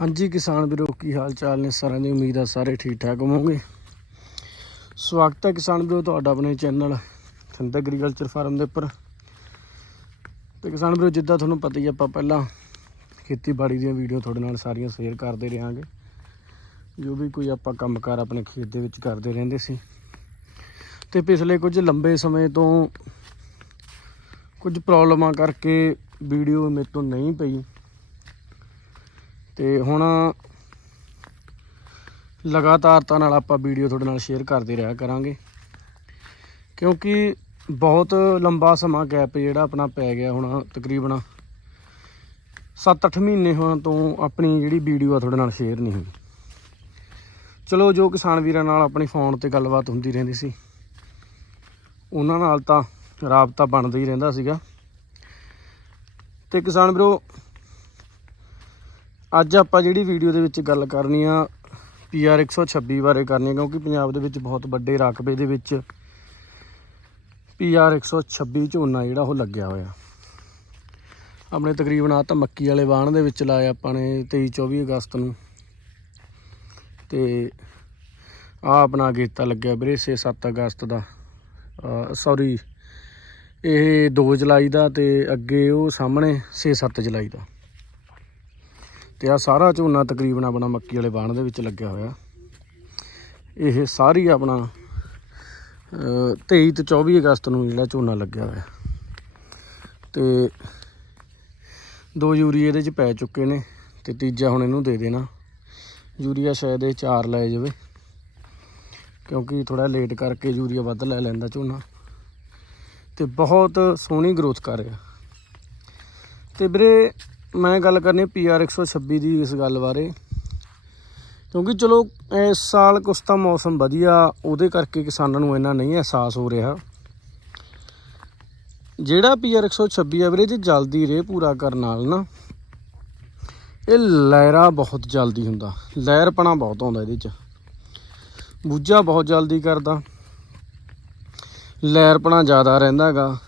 ਹਾਂਜੀ, ਕਿਸਾਨ ਵੀਰੋ, ਕੀ ਹਾਲ ਚਾਲ ਨੇ? ਸਾਰਿਆਂ ਦੀ ਉਮੀਦ ਆ ਸਾਰੇ ਠੀਕ ਠਾਕ ਹੋਵੋਗੇ। ਸਵਾਗਤ ਹੈ ਕਿਸਾਨ ਵੀਰੋ, ਤੁਹਾਡਾ ਆਪਣੇ ਚੈਨਲ ਥੰਦ ਐਗਰੀਕਲਚਰ ਫਾਰਮ ਦੇ ਉੱਪਰ। ਤੇ ਕਿਸਾਨ ਵੀਰੋ, ਜਿੱਦਾਂ ਤੁਹਾਨੂੰ ਪਤਾ ਹੀ ਆਪਾਂ ਪਹਿਲਾਂ ਖੇਤੀਬਾੜੀ ਦੀਆਂ ਵੀਡੀਓ ਤੁਹਾਡੇ ਨਾਲ ਸਾਰੀਆਂ ਸ਼ੇਅਰ ਕਰਦੇ ਰਹਾਂਗੇ। ਜੋ ਵੀ ਕੋਈ ਆਪਾਂ ਕੰਮਕਾਰ ਆਪਣੇ ਖੇਤ ਦੇ ਵਿੱਚ ਕਰਦੇ ਰਹਿੰਦੇ ਸੀ। ਤੇ ਪਿਛਲੇ ਕੁਝ ਲੰਬੇ ਸਮੇਂ ਤੋਂ ਕੁਝ ਪ੍ਰੋਬਲਮਾਂ ਕਰਕੇ ਵੀਡੀਓ ਮੇਰੇ ਤੋਂ ਨਹੀਂ ਪਈ। ਤੇ ਹੁਣ ਲਗਾਤਾਰਤਾ ਨਾਲ ਆਪਾਂ ਵੀਡੀਓ ਤੁਹਾਡੇ ਨਾਲ ਸ਼ੇਅਰ ਕਰਦੇ ਰਿਹਾ ਕਰਾਂਗੇ। ਕਿਉਂਕਿ ਬਹੁਤ ਲੰਬਾ ਸਮਾਂ ਗੈਪ ਜਿਹੜਾ ਆਪਣਾ ਪੈ ਗਿਆ ਹੁਣ ਤਕਰੀਬਨ 7-8 ਮਹੀਨੇ ਹੋਣ ਤੋਂ ਆਪਣੀ ਜਿਹੜੀ ਵੀਡੀਓ ਆ ਤੁਹਾਡੇ ਨਾਲ ਸ਼ੇਅਰ ਨਹੀਂ ਹੋਈ। ਚਲੋ ਜੋ ਕਿਸਾਨ ਵੀਰਾਂ ਨਾਲ ਆਪਣੀ ਫੋਨ ਤੇ ਗੱਲਬਾਤ ਹੁੰਦੀ ਰਹਿੰਦੀ ਸੀ, ਉਹਨਾਂ ਨਾਲ ਤਾਂ ਰਾਬਤਾ ਬਣਦਾ ਹੀ ਰਹਿੰਦਾ ਸੀਗਾ। ਤੇ ਕਿਸਾਨ ਵੀਰੋ ਅੱਜ ਆਪਾਂ ਜਿਹੜੀ ਵੀਡੀਓ ਦੇ ਵਿੱਚ ਗੱਲ ਕਰਨੀ ਆ ਪੀਆਰ 126 ਬਾਰੇ ਕਰਨੀ ਆ, ਕਿਉਂਕਿ ਪੰਜਾਬ ਦੇ ਵਿੱਚ ਬਹੁਤ ਵੱਡੇ ਰਾਕਬੇ ਦੇ ਵਿੱਚ ਪੀਆਰ 126 ਝੋਨਾ ਜਿਹੜਾ ਉਹ ਲੱਗਿਆ ਹੋਇਆ। ਆਪਣੇ ਤਕਰੀਬਨ ਆ ਤਾਂ ਮੱਕੀ ਵਾਲੇ ਵਾਹਣ ਦੇ ਵਿੱਚ ਲਾਇਆ ਆਪਾਂ ਨੇ 23 24 ਅਗਸਤ ਨੂੰ। ਤੇ ਆ ਆਪਣਾ ਗੇਤਾ ਲੱਗਿਆ ਵੀਰੇ 6 7 ਅਗਸਤ ਦਾ। ਸੌਰੀ ਇਹ 2 ਜੁਲਾਈ ਦਾ ਤੇ ਅੱਗੇ ਉਹ ਸਾਹਮਣੇ 6 7 ਜੁਲਾਈ ਦਾ। ਤੇ ਆ ਸਾਰਾ ਝੋਨਾ ਤਕਰੀਬਨ ਆਪਣਾ ਮੱਕੀ ਵਾਲੇ ਬਾਣ ਦੇ ਵਿੱਚ ਲੱਗਿਆ ਹੋਇਆ। ਇਹ ਸਾਰੀ ਆਪਣਾ ਅ, 23 ਤੇ 24 ਅਗਸਤ ਨੂੰ ਜਿਹੜਾ ਝੋਨਾ ਲੱਗਿਆ ਹੋਇਆ। ਤੇ ਦੋ ਯੂਰੀਏ ਇਹਦੇ ਚ ਪੈ ਚੁੱਕੇ ਨੇ ਤੇ ਤੀਜਾ ਹੁਣ ਇਹਨੂੰ ਦੇ ਦੇਣਾ। ਯੂਰੀਆ ਸ਼ਾਇਦ ਇਹ ਚਾਰ ਲੈ ਜਾਵੇ ਕਿਉਂਕਿ ਥੋੜਾ ਲੇਟ ਕਰਕੇ ਯੂਰੀਆ ਵੱਧ ਲੈ ਲੈਂਦਾ ਝੋਨਾ। ਤੇ ਬਹੁਤ ਸੋਹਣੀ ਗਰੋਥ ਕਰ ਰਿਹਾ। ਤੇ ਵੀਰੇ ਮੈਂ ਗੱਲ ਕਰਨੀ ਪੀਆਰ 126 ਦੀ ਇਸ ਗੱਲ ਬਾਰੇ। ਕਿਉਂਕਿ ਚਲੋ ਇਸ ਸਾਲ ਕੁਛ ਤਾਂ ਮੌਸਮ ਵਧੀਆ, ਉਹਦੇ ਕਰਕੇ ਕਿਸਾਨਾਂ ਨੂੰ ਇੰਨਾ ਨਹੀਂ ਅਹਿਸਾਸ ਹੋ ਰਿਹਾ। ਜਿਹੜਾ ਪੀਆਰ 126 ਆ ਵੀਰੇ, ਜੇ ਜਲਦੀ ਰੇ ਪੂਰਾ ਕਰਨ ਨਾਲ ਨਾ, ਇਹ ਲਹਿਰਾ ਬਹੁਤ ਜਲਦੀ ਹੁੰਦਾ। ਲਹਿਰਪਣਾ ਬਹੁਤ ਆਉਂਦਾ ਇਹਦੇ ਚ। ਬੂਝਾ ਬਹੁਤ ਜਲਦੀ ਕਰਦਾ। ਲਹਿਰਪਣਾ ਜ਼ਿਆਦਾ ਰਹਿੰਦਾ ਹੈਗਾ।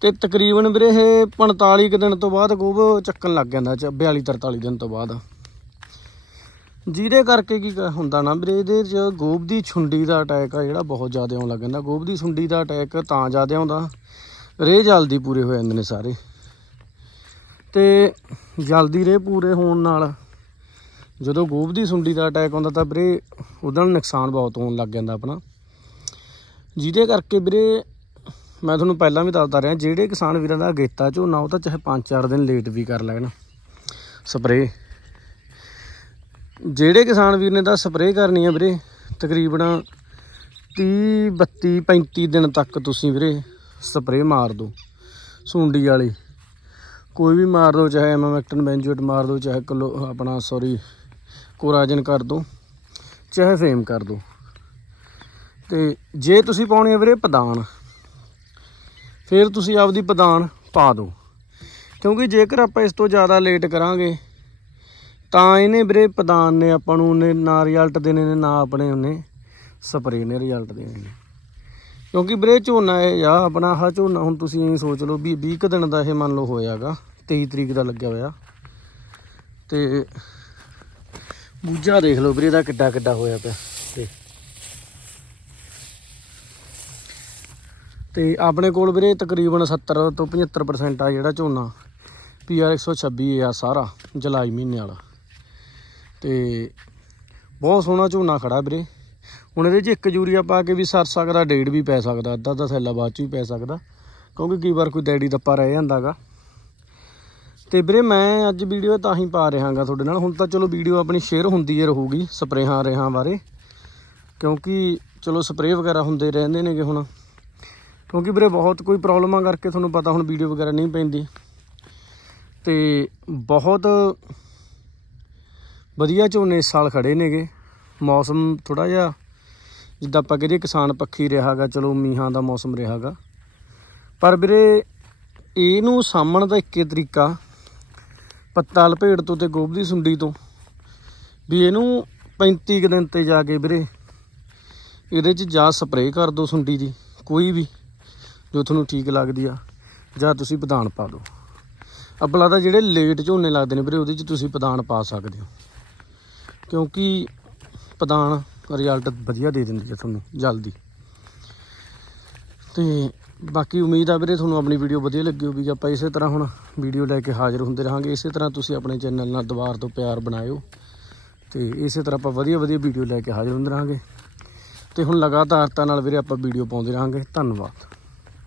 ਤੇ ਤਕਰੀਬਨ ਵੀਰੇ ਇਹ 45 ਕੁ ਦਿਨ ਤੋਂ ਬਾਅਦ ਗੋਭ ਚੱਕਣ ਲੱਗ ਜਾਂਦਾ, ਚ 42 43 ਦਿਨ ਤੋਂ ਬਾਅਦ। ਜਿਹਦੇ ਕਰਕੇ ਕੀ ਕ- ਹੁੰਦਾ ਨਾ ਵੀਰੇ, ਇਹਦੇ ਚ ਗੋਭ ਦੀ ਛੁੰਡੀ ਦਾ ਅਟੈਕ ਆ ਜਿਹੜਾ ਬਹੁਤ ਜ਼ਿਆਦਾ ਆਉਣ ਲੱਗ ਜਾਂਦਾ। ਗੋਭ ਦੀ ਛੁੰਡੀ ਦਾ ਅਟੈਕ ਤਾਂ ਜ਼ਿਆਦਾ ਆਉਂਦਾ, ਰੇ ਜਲਦੀ ਪੂਰੇ ਹੋ ਜਾਂਦੇ ਨੇ ਸਾਰੇ। ਤੇ ਜਲਦੀ ਰੇ ਪੂਰੇ ਹੋਣ ਨਾਲ ਜਦੋਂ ਗੋਭ ਦੀ ਸੁੰਡੀ ਦਾ ਅਟੈਕ ਆਉਂਦਾ ਤਾਂ ਵੀਰੇ ਉਹਦਾ ਨੁਕਸਾਨ ਬਹੁਤ ਹੋਣ ਲੱਗ ਜਾਂਦਾ ਆਪਣਾ। ਜਿਹਦੇ ਕਰਕੇ ਵੀਰੇ ਮੈਂ ਤੁਹਾਨੂੰ ਪਹਿਲਾਂ ਵੀ ਦੱਸਦਾ ਰਿਹਾ, ਜਿਹੜੇ ਕਿਸਾਨ ਵੀਰਾਂ ਦਾ ਅਗੇਤਾ ਝੋਨਾ, ਉਹ ਤਾਂ ਚਾਹੇ 5-4 ਦਿਨ ਲੇਟ ਵੀ ਕਰ ਲੈਣ। ਸਪਰੇ ਜਿਹੜੇ ਕਿਸਾਨ ਵੀਰ ਨੇ ਤਾਂ ਸਪਰੇ ਕਰਨੀ ਆ ਵੀਰੇ, ਤਕਰੀਬਨ 30 32 35 ਦਿਨ ਤੱਕ ਤੁਸੀਂ ਵੀਰੇ ਸਪਰੇ ਮਾਰ ਦਿਓ, ਸੁੰਡੀ ਵਾਲੀ। ਕੋਈ ਵੀ ਮਾਰ ਦਿਓ, ਚਾਹੇ ਐਮਾਮੈਕਟਨ ਬੈਂਜੂਏਟ ਮਾਰ ਦਿਓ, ਚਾਹੇ ਕਲੋ, ਆਪਣਾ ਸੌਰੀ ਕੋਰਾਜਨ ਕਰ ਦਿਓ, ਚਾਹੇ ਫੇਮ ਕਰ ਦਿਓ। ਤੇ ਜੇ ਤੁਸੀਂ ਪਾਉਣੀ ਹੈ ਵੀਰੇ ਪਦਾਨ ਫਿਰ ਤੁਸੀਂ ਆਪਦੀ ਪਦਾਨ ਪਾ ਦਿਓ। ਕਿਉਂਕਿ ਜੇਕਰ ਆਪਾਂ ਇਸ ਤੋਂ ਜ਼ਿਆਦਾ ਲੇਟ ਕਰਾਂਗੇ, ਤਾਂ ਇਹਨੇ ਵੀਰੇ ਪਦਾਨ ਨੇ ਆਪਾਂ ਨੂੰ ਉਹਨੇ ਨਾ ਰਿਜ਼ਲਟ ਦੇਣੇ ਨੇ, ਨਾ ਆਪਣੇ ਉਹਨੇ ਸਪਰੇ ਨੇ ਰਿਜ਼ਲਟ ਦੇਣੇ ਨੇ। ਕਿਉਂਕਿ ਵੀਰੇ ਝੋਨਾ ਇਹ ਆ, ਆਪਣਾ ਆਹ ਝੋਨਾ ਹੁਣ ਤੁਸੀਂ ਐਂ ਸੋਚ ਲਓ ਵੀ 20 ਕੁ ਦਿਨ ਦਾ ਇਹ ਮੰਨ ਲਓ ਹੋਇਆਗਾ 23 ਤਰੀਕ ਦਾ ਲੱਗਿਆ ਹੋਇਆ। ਤੇ ਬੂਝਾ ਦੇਖ ਲਓ ਵੀਰੇ ਦਾ ਕਿੱਡਾ ਕਿੱਡਾ ਹੋਇਆ ਪਿਆ ਤੇ ਤੇ ਆਪਣੇ ਕੋਲ ਵੀਰੇ ਤਕਰੀਬਨ 70 ਤੋਂ 75% ਆ ਜਿਹੜਾ ਝੋਨਾ। ਪੀਆਰ 126 ਆ ਸਾਰਾ, ਜੁਲਾਈ ਮਹੀਨੇ ਵਾਲਾ। ਤੇ ਬਹੁਤ ਸੋਹਣਾ ਝੋਨਾ ਖੜਾ ਵੀਰੇ। ਹੁਣ ਇਹਦੇ 'ਚ ਇੱਕ ਯੂਰੀਆ ਪਾ ਕੇ ਵੀ ਸਰ ਸਕਦਾ ਡੇਢ ਵੀ ਪੈ ਸਕਦਾ, ਅੱਧਾ ਅੱਧਾ ਥੈਲਾ ਬਾਅਦ 'ਚ ਵੀ ਪੈ ਸਕਦਾ, ਕਿਉਂਕਿ ਕਈ ਵਾਰ ਕੋਈ ਡੈਡੀ ਦੱਪਾ ਰਹਿ ਜਾਂਦਾਗਾ ਤੇ ਵੀਰੇ ਮੈਂ ਅੱਜ ਵੀਡੀਓ ਤਾਂ ਹੀ ਪਾ ਰਿਹਾਗਾ ਤੁਹਾਡੇ ਨਾਲ। ਹੁਣ ਤਾਂ ਚਲੋ ਵੀਡੀਓ ਆਪਣੀ ਸ਼ੇਅਰ ਹੁੰਦੀ ਹੀ ਰਹੂਗੀ, ਸਪਰੇਹਾਂ, ਰੇਹਾਂ ਬਾਰੇ। ਕਿਉਂਕਿ ਚਲੋ ਸਪਰੇਅ ਵਗੈਰਾ ਹੁੰਦੇ ਰਹਿੰਦੇ ਨੇਗੇ ਹੁਣ। ਕਿਉਂਕਿ ਵੀਰੇ ਬਹੁਤ ਕੋਈ ਪ੍ਰੋਬਲਮਾਂ ਕਰਕੇ ਤੁਹਾਨੂੰ ਪਤਾ ਹੁਣ ਵੀਡੀਓ ਵਗੈਰਾ ਨਹੀਂ ਪੈਂਦੀ। ਤੇ ਬਹੁਤ ਵਧੀਆ ਝੋਨੇ ਇਸ ਸਾਲ ਖੜੇ ਨੇਗੇ। ਮੌਸਮ ਥੋੜਾ ਜਿਹਾ ਜਿੱਦਾਂ ਆਪਾਂ ਕਹਿੰਦੇ ਕਿਸਾਨ ਪੱਖੀ ਰਿਹਾਗਾ, ਚਲੋ ਮੀਂਹਾਂ ਦਾ ਮੌਸਮ ਰਿਹਾਗਾ। ਪਰ ਵੀਰੇ ਇਹਨੂੰ ਸਾਂਭਣ ਦਾ ਇੱਕੇ ਤਰੀਕਾ ਪੱਤਾ ਲਪੇੜ ਤੋਂ ਤੇ ਗੋਭ ਦੀ ਸੁੰਡੀ ਤੋਂ। ਵੀ ਇਹਨੂੰ 35 ਕੁ ਦਿਨ ਤੇ ਜਾ ਕੇ ਵੀਰੇ ਇਹਦੇ 'ਚ ਜਾਂ ਸਪਰੇਅ ਕਰ ਦਿਓ ਸੁੰਡੀ ਦੀ, ਕੋਈ ਵੀ। ਜੋ ਤੁਹਾਨੂੰ ਠੀਕ ਲੱਗਦੀ ਆ, ਜਾਂ ਤੁਸੀਂ ਪ੍ਰਧਾਨ ਪਾ ਦਿਓ। ਅੱਬਲਾ ਤਾਂ ਜਿਹੜੇ ਲੇਟ ਝੋਨੇ ਲੱਗਦੇ ਨੇ ਵੀਰੇ, ਉਹਦੇ 'ਚ ਤੁਸੀਂ ਪਦਾਨ ਪਾ ਸਕਦੇ ਹੋ। ਕਿਉਂਕਿ ਪਦਾਨ ਰਿਜ਼ਲਟ ਵਧੀਆ ਦੇ ਦਿੰਦੀ ਹੈ ਤੁਹਾਨੂੰ, ਜਲਦੀ। ਤੇ ਬਾਕੀ ਉਮੀਦ ਆ ਵੀਰੇ, ਤੁਹਾਨੂੰ ਆਪਣੀ ਵੀਡੀਓ ਵਧੀਆ ਲੱਗੀ ਹੋਵੇਗੀ। ਆਪਾਂ ਇਸੇ ਤਰ੍ਹਾਂ ਹੁਣ ਵੀਡੀਓ ਲੈ ਕੇ ਹਾਜ਼ਰ ਹੁੰਦੇ ਰਹਾਂਗੇ। ਇਸੇ ਤਰ੍ਹਾਂ ਤੁਸੀਂ ਆਪਣੇ ਚੈਨਲ ਨਾਲ ਦੁਬਾਰ ਤੋਂ ਪਿਆਰ ਬਣਾਇਓ। ਤੇ ਇਸੇ ਤਰ੍ਹਾਂ ਆਪਾਂ ਵਧੀਆ ਵਧੀਆ ਵੀਡੀਓ ਲੈ ਕੇ ਹਾਜ਼ਰ ਹੁੰਦੇ ਰਹਾਂਗੇ। ਤੇ ਹੁਣ ਲਗਾਤਾਰਤਾ ਨਾਲ ਵੀਰੇ ਆਪਾਂ ਵੀਡੀਓ ਪਾਉਂਦੇ ਰਹਾਂਗੇ। ਧੰਨਵਾਦ।